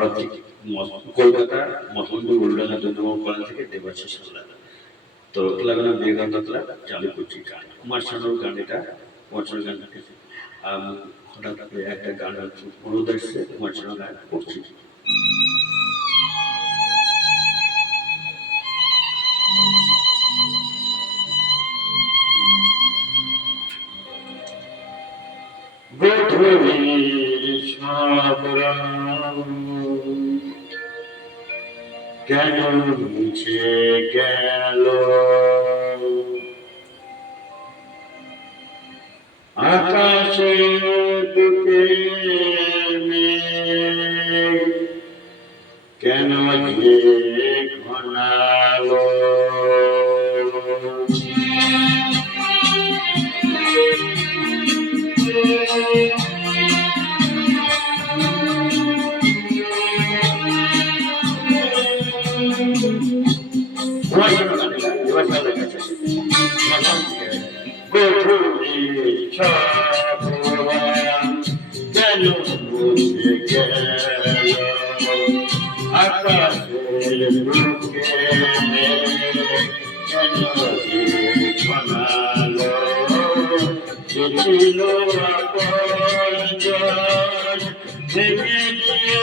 হাওড়া থেকে কলকাতা মতলন্দ উল্ডানা কলেজ থেকে দেবাশিস হালদার। তো ক্লাবের নাম বিবেকানন্দ ক্লাব, চালু করছি গান কুমার শানুর গান। এটা কুমার শানুর গান হঠাৎ করে একটা গান অনুরোধ এসছে, কুমার শানুর গান করছি। কেন মুছে গেল আকাশে বুকে কেন যে ঘনালো কেন মুছে গেল আকাশের বুকে কেন ঘনালো ছিল ভেঙে দিয়ে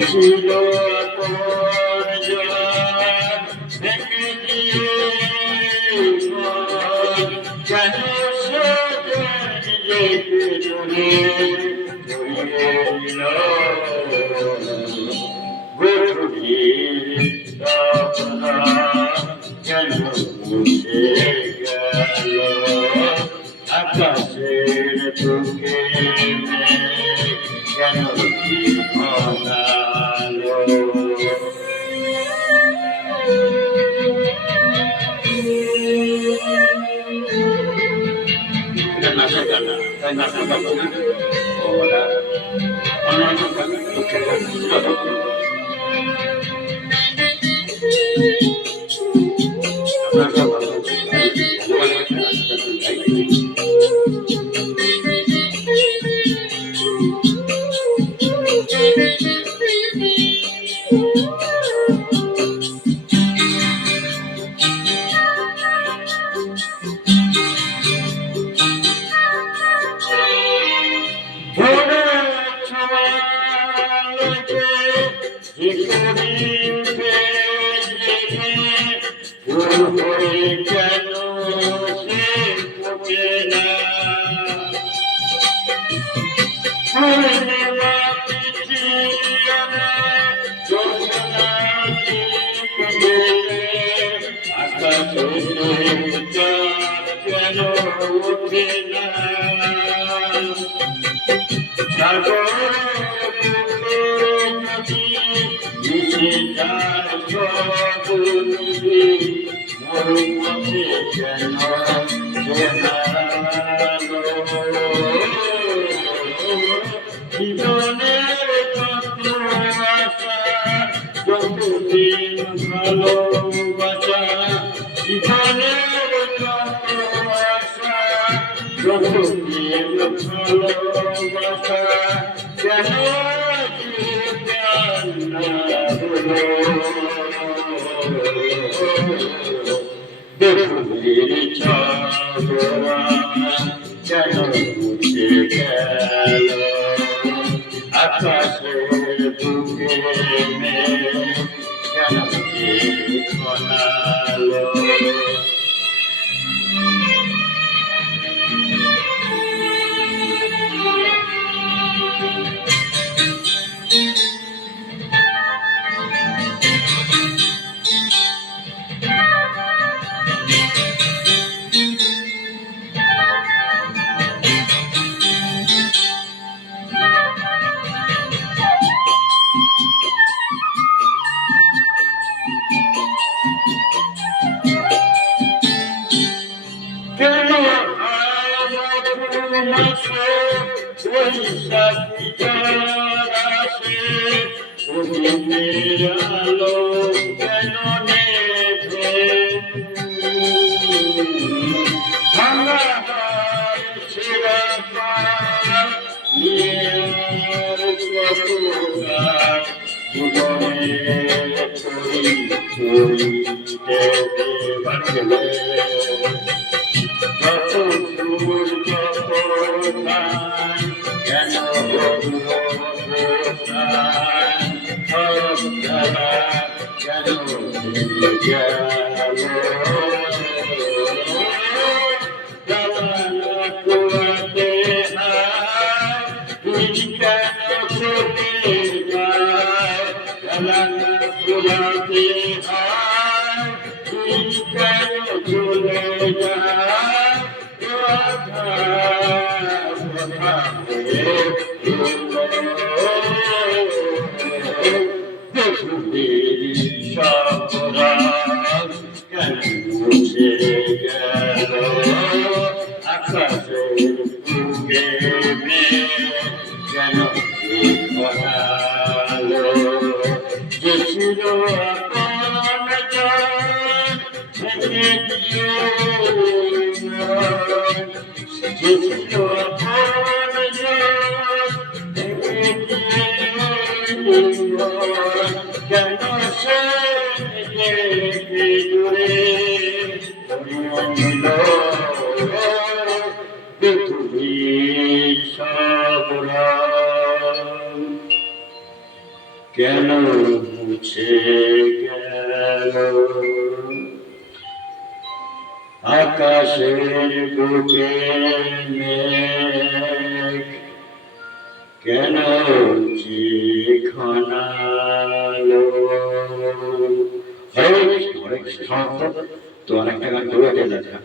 ছিল ভেঙে দিয়ে কেন কেন মুছে গেল আকাশের বুকে কেন ঘনালো নাচের গান, তাই নাচের গান ওরা অন্যান্য গান দুঃখের গান আপনার কেন সে পড়ে না কেন ওঠে না জীবনের কত আশা যতদিন ভালোবাসা জীবনের কত আশা যতদিন ভালোবাসা কেন দেখুলির ছড়া কেন মুছে গেল আকাশের বুকে কেন যে ঘনালো আলো কেন নেভে ভাঙা ছিড়া জীবনে করি করিতে বাঁচলে যত দূর যত গান কেন সব খেলা কেন গেল পোয়াতে পোয়াতে চলে মুছে গেল আকাশের বুকে কেন বসালো যে ছিল আপন ভেঙে দিও যে ছিল আপন ভেঙে দিও কেন সে জুড়ে পৃথিবীর সব কেন মুছে গেল আকাশের বুকে মেঘ কেন যে ঘনালো। হরে কৃষ্ণ হরে কৃষ্ণ। তো আরেকটা গান করে দেখা